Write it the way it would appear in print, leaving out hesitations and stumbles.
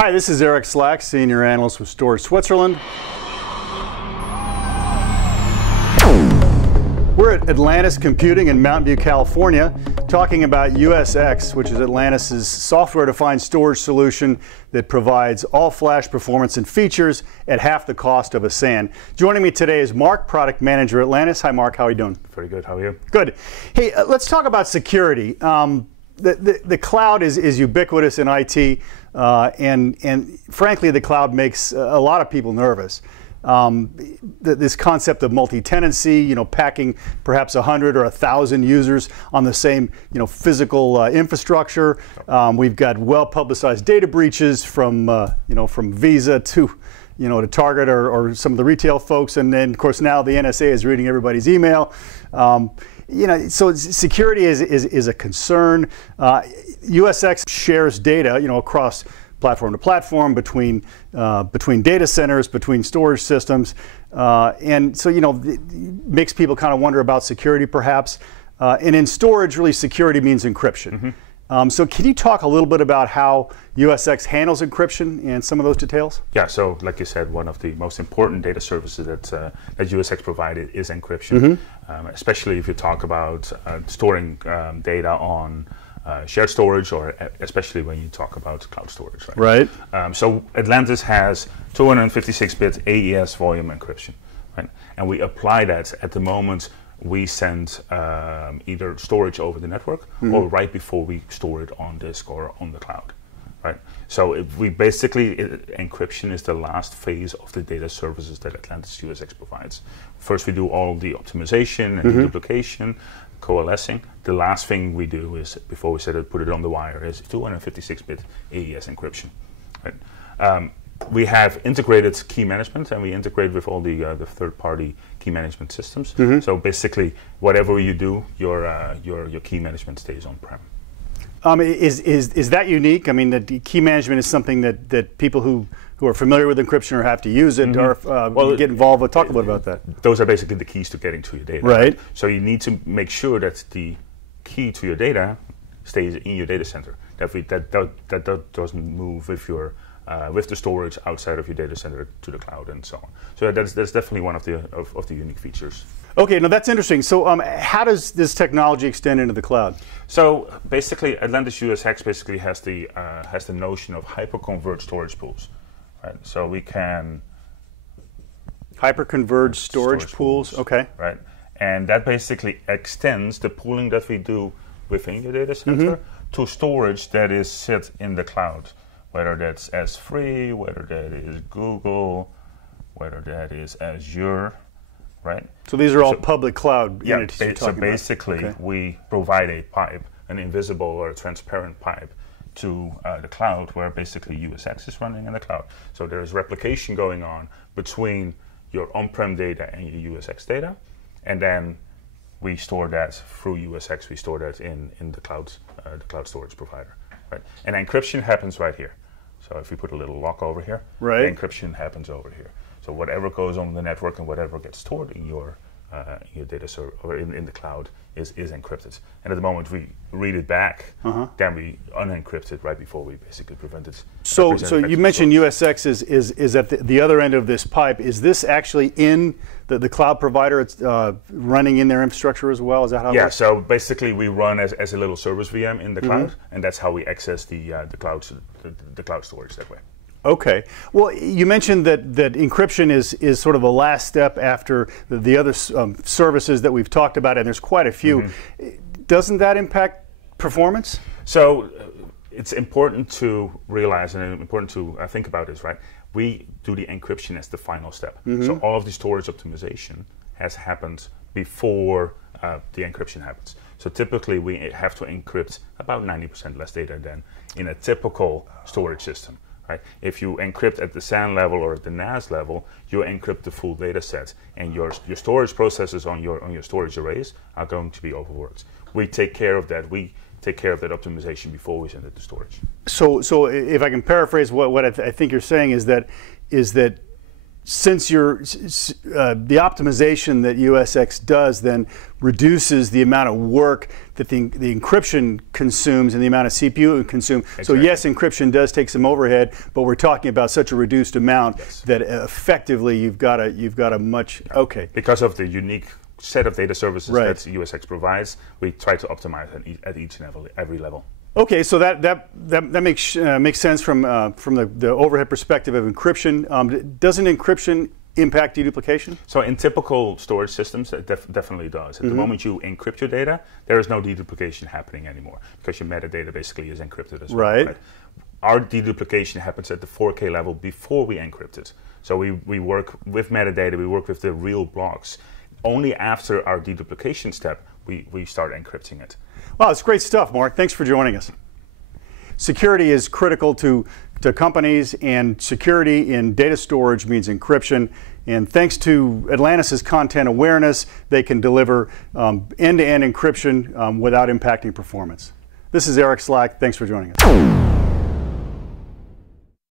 Hi, this is Eric Slack, Senior Analyst with Storage Switzerland. We're at Atlantis Computing in Mountain View, California, talking about USX, which is Atlantis' software-defined storage solution that provides all-flash performance and features at half the cost of a SAN. Joining me today is Mark, Product Manager at Atlantis. Hi, Mark. How are you doing? Very good. How are you? Good. Hey, let's talk about security. The cloud is ubiquitous in IT, and frankly, the cloud makes a lot of people nervous. This concept of multi-tenancy, packing perhaps 100 or 1,000 users on the same, physical infrastructure. We've got well-publicized data breaches from, from Visa to, to Target or some of the retail folks, and then of course now the NSA is reading everybody's email. So security is a concern. USX shares data, across platform to platform, between data centers, between storage systems, and so it makes people kind of wonder about security, perhaps. And in storage, really, security means encryption. Mm-hmm. So can you talk a little bit about how USX handles encryption and some of those details? Yeah, so like you said, one of the most important data services that USX provided is encryption, mm-hmm. Especially if you talk about storing data on shared storage, or especially when you talk about cloud storage. Right. So Atlantis has 256-bit AES volume encryption, right? And we apply that at the moment we send either storage over the network, mm-hmm. or right before we store it on disk or on the cloud, right? So encryption is the last phase of the data services that Atlantis USX provides. First we do all the optimization and mm-hmm. duplication, coalescing. The last thing we do is, before we put it on the wire, is 256-bit AES encryption, right? We have integrated key management, and we integrate with all the third-party key management systems. Mm-hmm. So basically, whatever you do, your key management stays on-prem. Is that unique? I mean, the key management is something that people who are familiar with encryption or have to use it, mm-hmm. or get involved with. Talk a little about that. Those are basically the keys to getting to your data. Right. So you need to make sure that the key to your data stays in your data center. That doesn't move with the storage outside of your data center to the cloud and so on. So that's definitely one of the unique features. Okay, now that's interesting. So how does this technology extend into the cloud? So basically, Atlantis USX basically has the notion of hyper-converged storage pools, right? So we can hyper-converged storage pools. Okay, right, and that basically extends the pooling that we do within your data center, mm-hmm. to storage that is sit in the cloud, whether that's S3, whether that is Google, whether that is Azure. Right. So these are all public cloud entities you're talking about. So basically, we provide a pipe, an invisible or a transparent pipe, to the cloud, where basically USX is running in the cloud. So there is replication going on between your on-prem data and your USX data, and then we store that through USX. We store that in the cloud storage provider. Right. And encryption happens right here. So if you put a little lock over here, right. the encryption happens over here. So whatever goes on the network and whatever gets stored in your data server or in the cloud is encrypted. And at the moment we read it back, uh-huh. then we unencrypt it right before we basically prevent it. So you mentioned USX is at the other end of this pipe. Is this actually in the cloud provider? It's running in their infrastructure as well? Is that how it works? Yeah, so basically we run as a little service VM in the mm-hmm. cloud, and that's how we access the cloud storage that way. Okay. Well, you mentioned that encryption is sort of the last step after the other services that we've talked about, and there's quite a few. Mm-hmm. Doesn't that impact performance? So it's important to realize, and important to think about this, right? We do the encryption as the final step. Mm-hmm. So all of the storage optimization has happened before the encryption happens. So typically we have to encrypt about 90% less data than in a typical storage system. Right? If you encrypt at the SAN level or at the NAS level, you encrypt the full data set, and your storage processes on your storage arrays are going to be overworked. We take care of that. We take care of that optimization before we send it to storage. So if I can paraphrase what I think you're saying is that since the optimization that USX does then reduces the amount of work that the encryption consumes and the amount of CPU it consumes. Exactly. So yes, encryption does take some overhead, but we're talking about such a reduced amount that effectively you've got a much because of the unique set of data services that USX provides. We try to optimize at each and every level. Okay, so that makes sense from the overhead perspective of encryption. Doesn't encryption impact deduplication? So in typical storage systems, it definitely does. At the moment you encrypt your data, there is no deduplication happening anymore because your metadata basically is encrypted as well. Right. Our deduplication happens at the 4K level before we encrypt it. So we work with metadata, we work with the real blocks. Only after our deduplication step, we start encrypting it. Wow, it's great stuff, Mark. Thanks for joining us. Security is critical to companies, and security in data storage means encryption. And thanks to Atlantis' content awareness, they can deliver end-to-end encryption without impacting performance. This is Eric Slack. Thanks for joining us.